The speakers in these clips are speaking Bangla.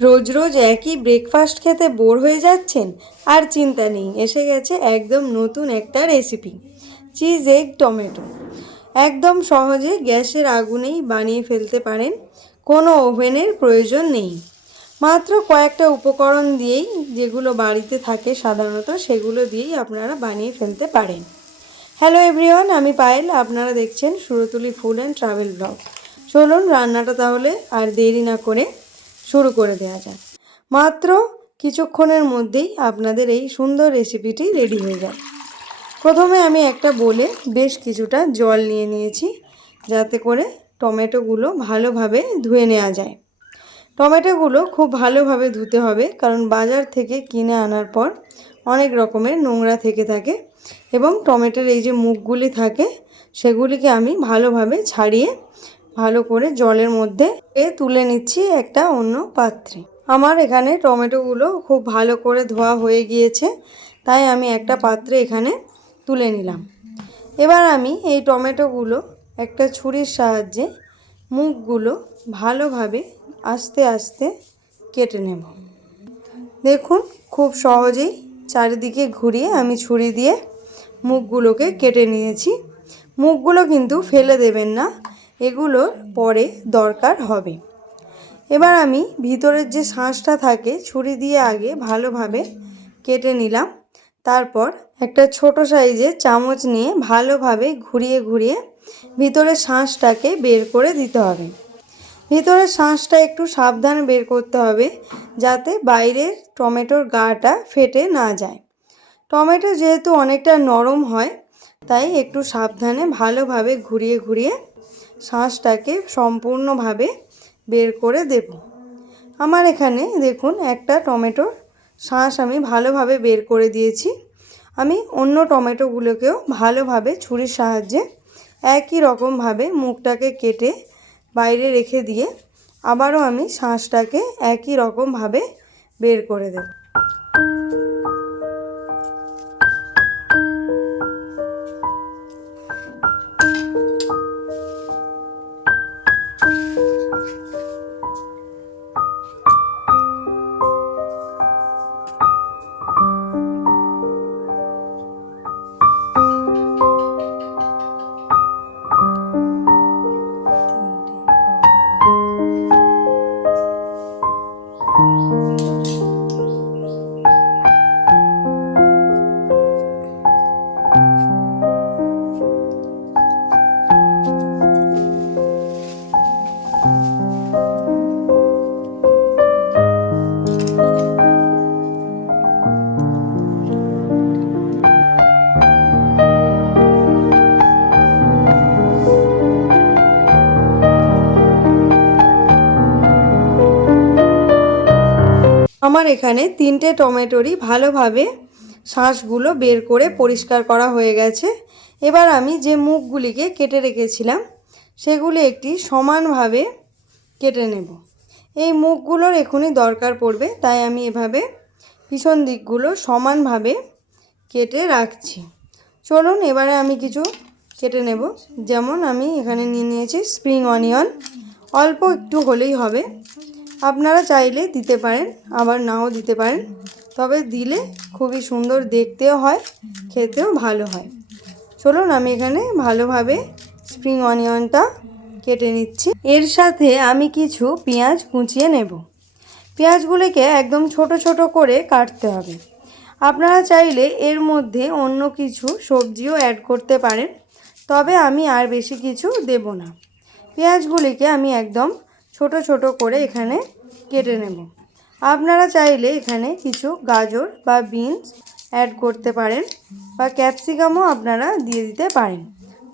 রোজ রোজ একই ব্রেকফাস্ট খেতে বোর হয়ে যাচ্ছেন? আর চিন্তা নেই, এসে গেছে একদম নতুন একটা রেসিপি চিজ এগ টমেটো একদম সহজে গ্যাসের আগুনেই বানিয়ে ফেলতে পারেন, কোনো ওভেনের প্রয়োজন নেই। মাত্র কয়েকটা উপকরণ দিয়েই যেগুলো বাড়িতে থাকে সাধারণত, সেগুলো দিয়েই আপনারা বানিয়ে ফেলতে পারেন। হ্যালো এভরিওয়ান আমি পায়েল, আপনারা দেখছেন Surtuli food and travel blog. চলুন রান্নাটা তাহলে আর দেরি না করে শুরু করে দেওয়া যাক মাত্র কিছুক্ষণের মধ্যেই আপনাদের এই সুন্দর রেসিপিটি রেডি হয়ে যায়। প্রথমে আমি একটা বলে বেশ কিছুটা জল নিয়ে নিয়েছি, যাতে করে টমেটোগুলো ভালোভাবে ধুয়ে নেওয়া যায়। টমেটোগুলো খুব ভালোভাবে ধুতে হবে, কারণ বাজার থেকে কিনে আনার পর অনেক রকমের নোংরা থেকে থাকে এবং টমেটোর এই যে মুখগুলি থাকে, সেগুলিকে আমি ভালোভাবে ছাড়িয়ে ভালো করে জলের মধ্যে এ তুলে নিচ্ছি একটা অন্য পাত্রে। আমার এখানে টমেটোগুলো খুব ভালো করে ধোয়া হয়ে গিয়েছে, তাই আমি একটা পাত্রে এখানে তুলে নিলাম। এবার আমি এই টমেটোগুলো একটা ছুরির সাহায্যে মুখগুলো ভালোভাবে আস্তে আস্তে কেটে নেব। দেখুন, খুব সহজেই চারিদিকে ঘুরিয়ে আমি ছুরি দিয়ে মুখগুলোকে কেটে নিয়েছি। মুখগুলো কিন্তু ফেলে দেবেন না এগুলোর পরে দরকার হবে। এবার আমি ভিতরের যে শাঁসটা থাকে, ছুরি দিয়ে আগে ভালোভাবে কেটে নিলাম। তারপর একটা ছোট সাইজের চামচ নিয়ে ভালোভাবে ঘুরিয়ে ঘুরিয়ে ভিতরের শাঁসটাকে বের করে দিতে হবে। ভিতরের শাঁসটা একটু সাবধানে বের করতে হবে, যাতে বাইরের টমেটোর গাটা ফেটে না যায়। টমেটো যেহেতু অনেকটা নরম হয়, তাই একটু সাবধানে ভালোভাবে ঘুরিয়ে ঘুরিয়ে শাঁসটাকে সম্পূর্ণভাবে বের করে দেব। আমার এখানে দেখুন একটা টমেটোর শাঁস আমি ভালোভাবে বের করে দিয়েছি। আমি অন্য টমেটোগুলোকেও ভালোভাবে ছুরির সাহায্যে একই রকমভাবে মুখটাকে কেটে বাইরে রেখে দিয়ে আবারও আমি শাঁসটাকে একই রকমভাবে বের করে দেব। আমার এখানে তিনটে টমেটোরই ভালোভাবে শাঁসগুলো বের করে পরিষ্কার করা হয়ে গেছে। এবার আমি যে মুখগুলিকে কেটে রেখেছিলাম, সেগুলি একটি সমানভাবে কেটে নেব। এই মুখগুলোর এখনই দরকার পড়বে, তাই আমি এভাবে পিছন দিকগুলো সমানভাবে কেটে রাখছি। চলুন, এবারে আমি কিছু কেটে নেব। যেমন আমি এখানে নিয়ে নিয়েছি স্প্রিং অনিয়ন। অল্প একটু হলেই হবে। আপনারা চাইলে দিতে পারেন, আবার নাও দিতে পারেন। তবে দিলে খুবই সুন্দর দেখতেও হয়, খেতেও ভালো হয়। চলুন আমি এখানে ভালোভাবে স্প্রিং অনিয়নটা কেটে নিচ্ছি। এর সাথে আমি কিছু পেঁয়াজ কুচিয়ে নেব। পেঁয়াজগুলিকে একদম ছোট ছোট করে কাটতে হবে। আপনারা চাইলে এর মধ্যে অন্য কিছু সবজিও অ্যাড করতে পারেন, তবে আমি আর বেশি কিছু দেব না। পেঁয়াজগুলিকে আমি একদম ছোট ছোট করে এখানে কেটে নেব। আপনারা চাইলে এখানে কিছু গাজর বা বিনস অ্যাড করতে পারেন বা ক্যাপসিকামও আপনারা দিয়ে দিতে পারেন।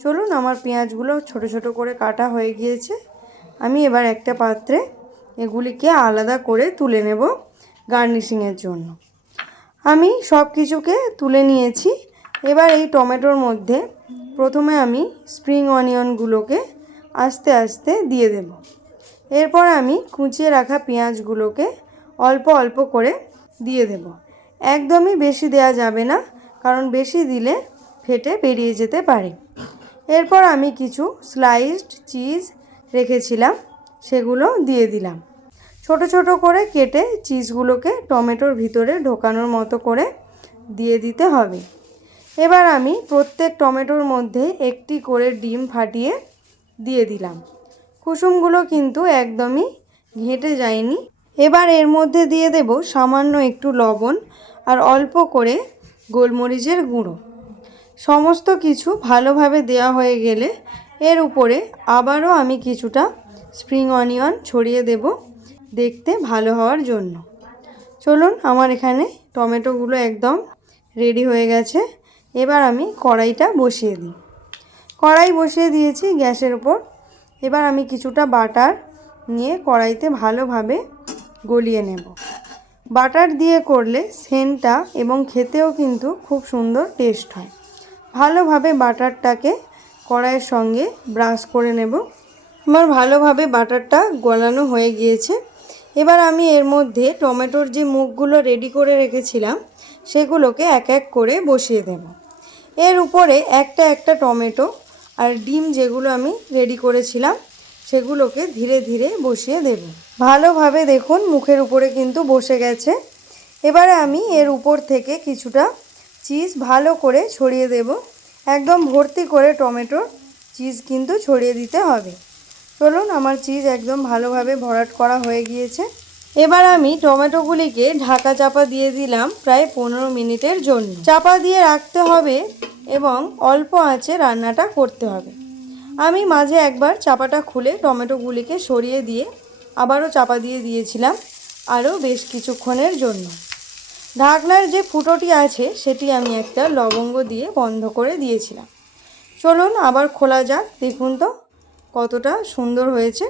চলুন আমার পেঁয়াজগুলো ছোট ছোট করে কাটা হয়ে গিয়েছে। আমি এবার একটা পাত্রে এগুলিকে আলাদা করে তুলে নেব গার্নিশিংয়ের জন্য। আমি সব কিছুকে তুলে নিয়েছি। এবার এই টমেটোর মধ্যে প্রথমে আমি স্প্রিং অনিয়নগুলোকে আস্তে আস্তে দিয়ে দেব। এরপর আমি কুচিয়ে রাখা পেঁয়াজগুলোকে অল্প অল্প করে দিয়ে দেব। একদমই বেশি দেয়া যাবে না, কারণ বেশি দিলে ফেটে বেরিয়ে যেতে পারে। এরপর আমি কিছু স্লাইসড চিজ রেখেছিলাম, সেগুলো দিয়ে দিলাম। ছোট ছোট করে কেটে চিজগুলোকে টমেটোর ভিতরে ঢোকানোর মতো করে দিয়ে দিতে হবে। এবার আমি প্রত্যেক টমেটোর মধ্যে একটি করে ডিম ফাটিয়ে দিয়ে দিলাম। কুসুমগুলো কিন্তু একদমই ঘেঁটে যায়নি। এবার এর মধ্যে দিয়ে দেব সামান্য একটু লবণ আর অল্প করে গোলমরিচের গুঁড়ো। সমস্ত কিছু ভালোভাবে দেওয়া হয়ে গেলে এর উপরে আবারও আমি কিছুটা স্প্রিং অনিয়ন ছড়িয়ে দেব দেখতে ভালো হওয়ার জন্য। চলুন, আমার এখানে টমেটোগুলো একদম রেডি হয়ে গেছে। এবার আমি কড়াইটা বসিয়ে দিই। কড়াই বসিয়ে দিয়েছি গ্যাসের উপর। এবার আমি কিছুটা বাটার নিয়ে কড়াইতে ভালোভাবে গলিয়ে নেব। বাটার দিয়ে করলে সেন্টটা এবং খেতেও কিন্তু খুব সুন্দর টেস্ট হয়। ভালোভাবে বাটারটাকে কড়াইয়ের সঙ্গে ব্রাশ করে নেব। আমার ভালোভাবে বাটারটা গলানো হয়ে গিয়েছে। এবার আমি এর মধ্যে টমেটোর যে মুখগুলো রেডি করে রেখেছিলাম, সেগুলোকে এক এক করে বসিয়ে দেব। এর উপরে একটা একটা টমেটো আর ডিম যেগুলো আমি রেডি করেছিলাম, সেগুলোকে ধীরে ধীরে বসিয়ে দেব। ভালোভাবে দেখুন, মুখের উপরে কিন্তু বসে গেছে। এবারে আমি এর উপর থেকে কিছুটা চিজ ভালো করে ছড়িয়ে দেব। একদম ভর্তি করে টমেটোর চিজ কিন্তু ছড়িয়ে দিতে হবে। চলুন, আমার চিজ একদম ভালোভাবে ভরাট করা হয়ে গিয়েছে। এবার আমি টমেটোগুলিকে ঢাকা চাপা দিয়ে দিলাম প্রায় পনেরো মিনিটের জন্য। চাপা দিয়ে রাখতে হবে এবং অল্প আঁচে রান্নাটা করতে হবে। আমি মাঝে একবার চাপাটা খুলে টমেটোগুলিকে সরিয়ে দিয়ে আবারও চাপা দিয়ে দিয়েছিলাম আরও বেশ কিছুক্ষণের জন্য। ঢাকনার যে ফুটোটি আছে, সেটি আমি একটা লবঙ্গ দিয়ে বন্ধ করে দিয়েছিলাম। চলুন আবার খোলা যাক, দেখুন তো কতটা সুন্দর হয়েছে।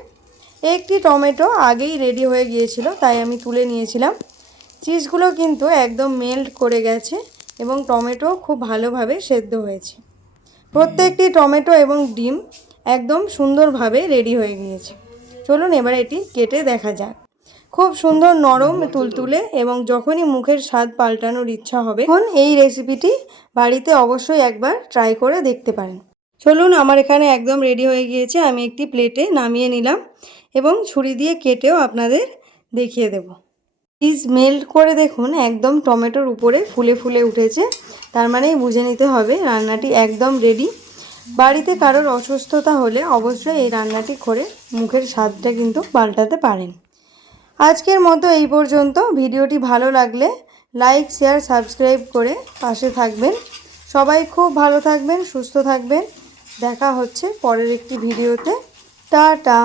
একটি টমেটো আগেই রেডি হয়ে গিয়েছিল, তাই আমি তুলে নিয়েছিলাম। চিজগুলো কিন্তু একদম মেল্ট করে গেছে। এবং টমেটো খুব ভালোভাবে সেদ্ধ হয়েছে। প্রত্যেকটি টমেটো এবং ডিম একদম সুন্দরভাবে রেডি হয়ে গিয়েছে। চলুন এবার এটি কেটে দেখা যাক। খুব সুন্দর নরম তুলতুলে এবং যখনই মুখের স্বাদ পাল্টানোর ইচ্ছা হবে, তখন এই রেসিপিটি বাড়িতে অবশ্যই একবার ট্রাই করে দেখতে পারেন। চলুন, আমার এখানে একদম রেডি হয়ে গিয়েছে। আমি একটি প্লেটে নামিয়ে নিলাম এবং ছুরি দিয়ে কেটেও আপনাদের দেখিয়ে দেব। চিজ মেল্ট করে দেখুন, একদম টমেটোর উপরে ফুলে ফুলে উঠেছে। তার মানেই বুঝে নিতে হবে, রান্নাটি একদম রেডি বাড়িতে কারোর অসুস্থতা হলে অবশ্যই এই রান্নাটি করে মুখের স্বাদটা কিন্তু পাল্টাতে পারেন। আজকের মতো এই পর্যন্ত। ভিডিওটি ভালো লাগলে লাইক শেয়ার সাবস্ক্রাইব করে পাশে থাকবেন। সবাই খুব ভালো থাকবেন, সুস্থ থাকবেন। দেখা হচ্ছে পরের একটি ভিডিওতে। টাটা!